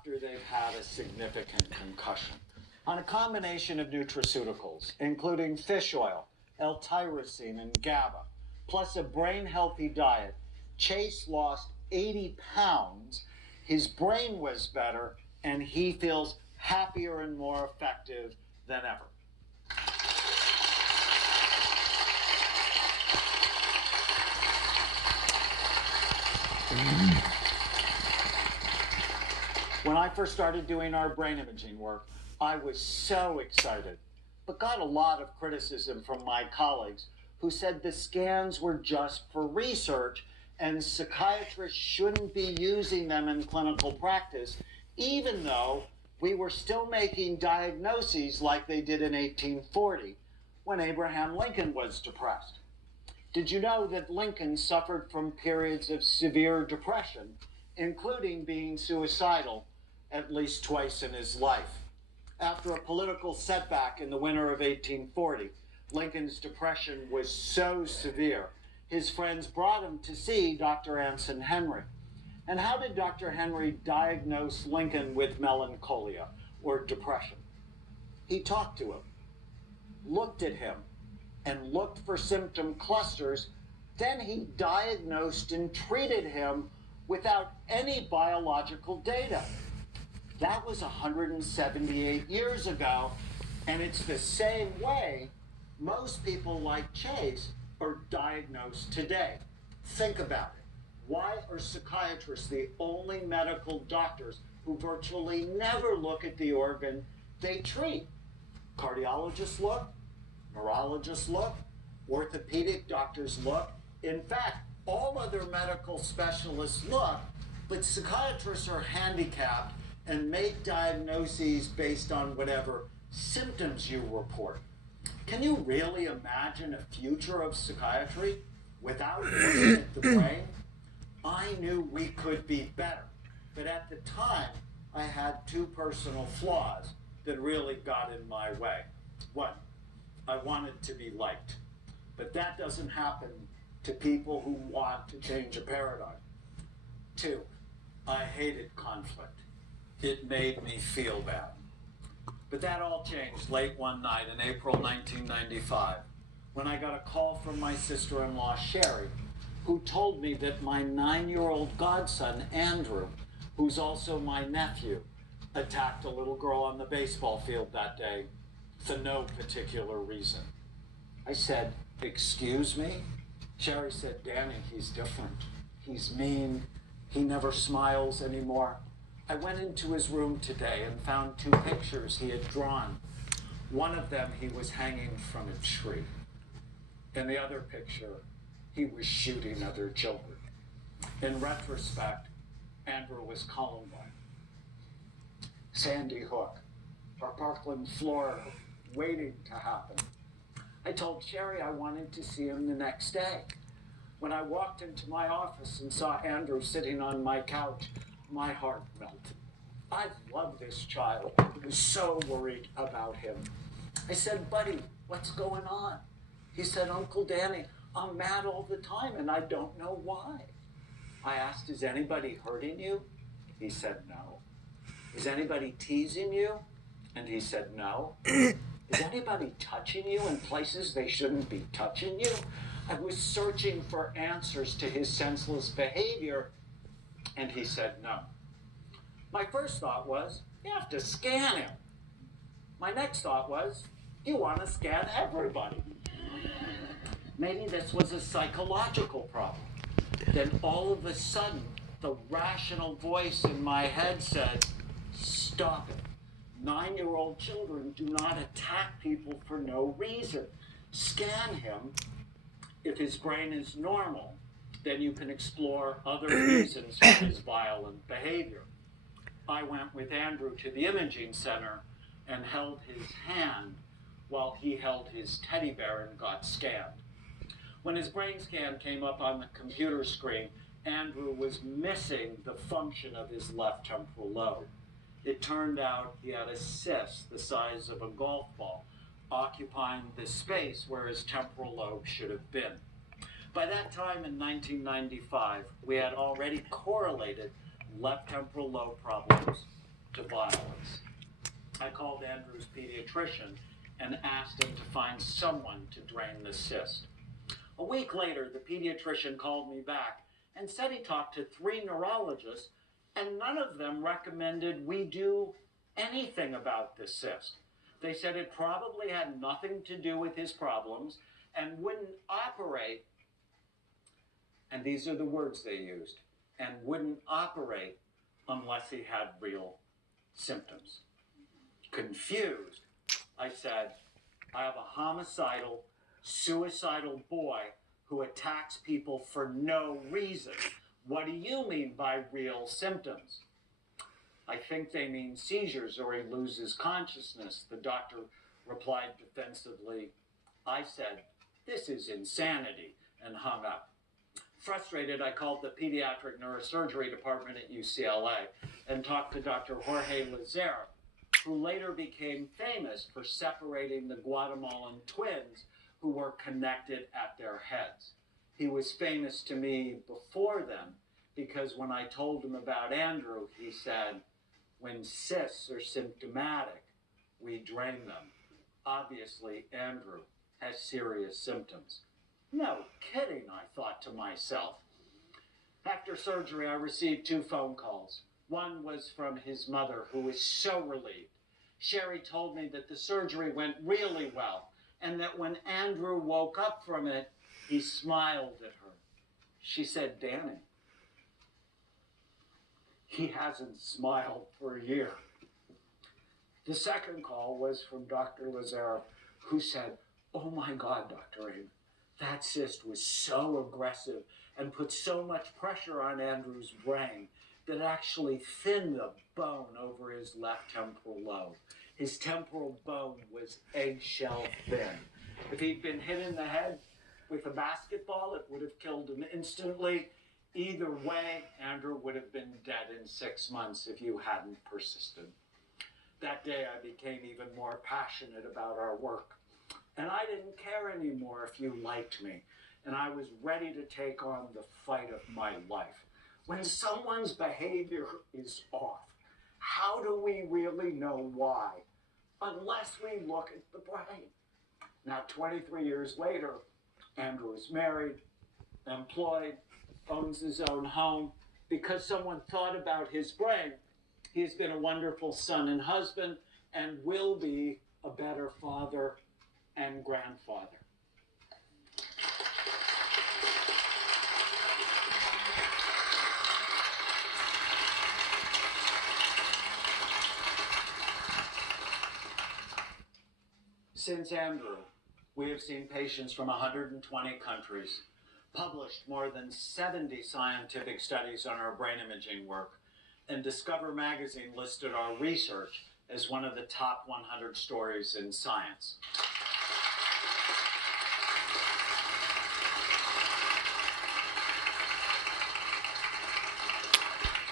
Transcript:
after they've had a significant concussion. On a combination of nutraceuticals, including fish oil, L-tyrosine, and GABA, plus a brain-healthy diet, Chase lost 80 pounds, his brain was better, and he feels happier and more effective than ever. When I first started doing our brain imaging work, I was so excited, but got a lot of criticism from my colleagues who said the scans were just for research and psychiatrists shouldn't be using them in clinical practice, even though we were still making diagnoses like they did in 1840 when Abraham Lincoln was depressed. Did you know that Lincoln suffered from periods of severe depression, including being suicidal at least twice in his life? After a political setback in the winter of 1840, Lincoln's depression was so severe, his friends brought him to see Dr. Anson Henry. And how did Dr. Henry diagnose Lincoln with melancholia or depression? He talked to him, looked at him, and looked for symptom clusters. Then he diagnosed and treated him without any biological data. That was 178 years ago, and it's the same way most people like Chase are diagnosed today. Think about it. Why are psychiatrists the only medical doctors who virtually never look at the organ they treat? Cardiologists look, neurologists look, orthopedic doctors look. In fact, all other medical specialists look, but psychiatrists are handicapped and make diagnoses based on whatever symptoms you report. Can you really imagine a future of psychiatry without looking at the brain? I knew we could be better, but at the time, I had two personal flaws that really got in my way. One, I wanted to be liked, but that doesn't happen to people who want to change a paradigm. Two, I hated conflict. It made me feel bad. But that all changed late one night in April 1995, when I got a call from my sister-in-law, Sherry, who told me that my 9-year-old godson, Andrew, who's also my nephew, attacked a little girl on the baseball field that day for no particular reason. I said, "Excuse me?" Sherry said, "Danny, he's different. He's mean. He never smiles anymore." I went into his room today and found two pictures he had drawn. One of them, he was hanging from a tree. In the other picture, he was shooting other children. In retrospect, Andrew was Columbine. Sandy Hook, or Parkland, Florida, waiting to happen. I told Sherry I wanted to see him the next day. When I walked into my office and saw Andrew sitting on my couch, my heart melted. I love this child. I was so worried about him. I said, "Buddy, what's going on?" He said, "Uncle Danny, I'm mad all the time and I don't know why." I asked, "Is anybody hurting you?" He said, "No." "Is anybody teasing you?" And he said, "No." "Is anybody touching you in places they shouldn't be touching you?" I was searching for answers to his senseless behavior, and he said no. My first thought was, you have to scan him. My next thought was, you want to scan everybody. Maybe this was a psychological problem. Then all of a sudden, the rational voice in my head said, "Stop it. 9-year-old children do not attack people for no reason. Scan him. If his brain is normal, then you can explore other reasons for his violent behavior." I went with Andrew to the imaging center and held his hand while he held his teddy bear and got scanned. When his brain scan came up on the computer screen, Andrew was missing the function of his left temporal lobe. It turned out he had a cyst the size of a golf ball, occupying the space where his temporal lobe should have been. By that time in 1995, we had already correlated left temporal lobe problems to violence. I called Andrew's pediatrician and asked him to find someone to drain the cyst. A week later, the pediatrician called me back and said he talked to 3 neurologists and none of them recommended we do anything about the cyst. They said it probably had nothing to do with his problems and wouldn't operate, and these are the words they used, and wouldn't operate unless he had real symptoms. Confused, I said, I have a homicidal, suicidal boy who attacks people for no reason. What do you mean by real symptoms? I think they mean seizures or he loses consciousness, the doctor replied defensively. I said, this is insanity, and hung up. Frustrated, I called the pediatric neurosurgery department at UCLA and talked to Dr. Jorge Lazare, who later became famous for separating the Guatemalan twins who were connected at their heads. He was famous to me before then because when I told him about Andrew, he said, when cysts are symptomatic, we drain them. Obviously, Andrew has serious symptoms. No kidding, I thought to myself. After surgery, I received 2 phone calls. One was from his mother, who was so relieved. Sherry told me that the surgery went really well, and that when Andrew woke up from it, he smiled at her. She said, Danny, he hasn't smiled for a year. The second call was from Dr. Lazare, who said, oh my God, Dr. Abe, that cyst was so aggressive and put so much pressure on Andrew's brain that it actually thinned the bone over his left temporal lobe. His temporal bone was eggshell thin. If he'd been hit in the head with a basketball, it would have killed him instantly. Either way, Andrew would have been dead in 6 months if you hadn't persisted. That day, I became even more passionate about our work. And I didn't care anymore if you liked me. And I was ready to take on the fight of my life. When someone's behavior is off, how do we really know why? Unless we look at the brain. Now, 23 years later, Andrew is married, employed, owns his own home. Because someone thought about his brain, he's been a wonderful son and husband and will be a better father and grandfather. Since Andrew, we have seen patients from 120 countries, published more than 70 scientific studies on our brain imaging work, and Discover magazine listed our research as one of the top 100 stories in science.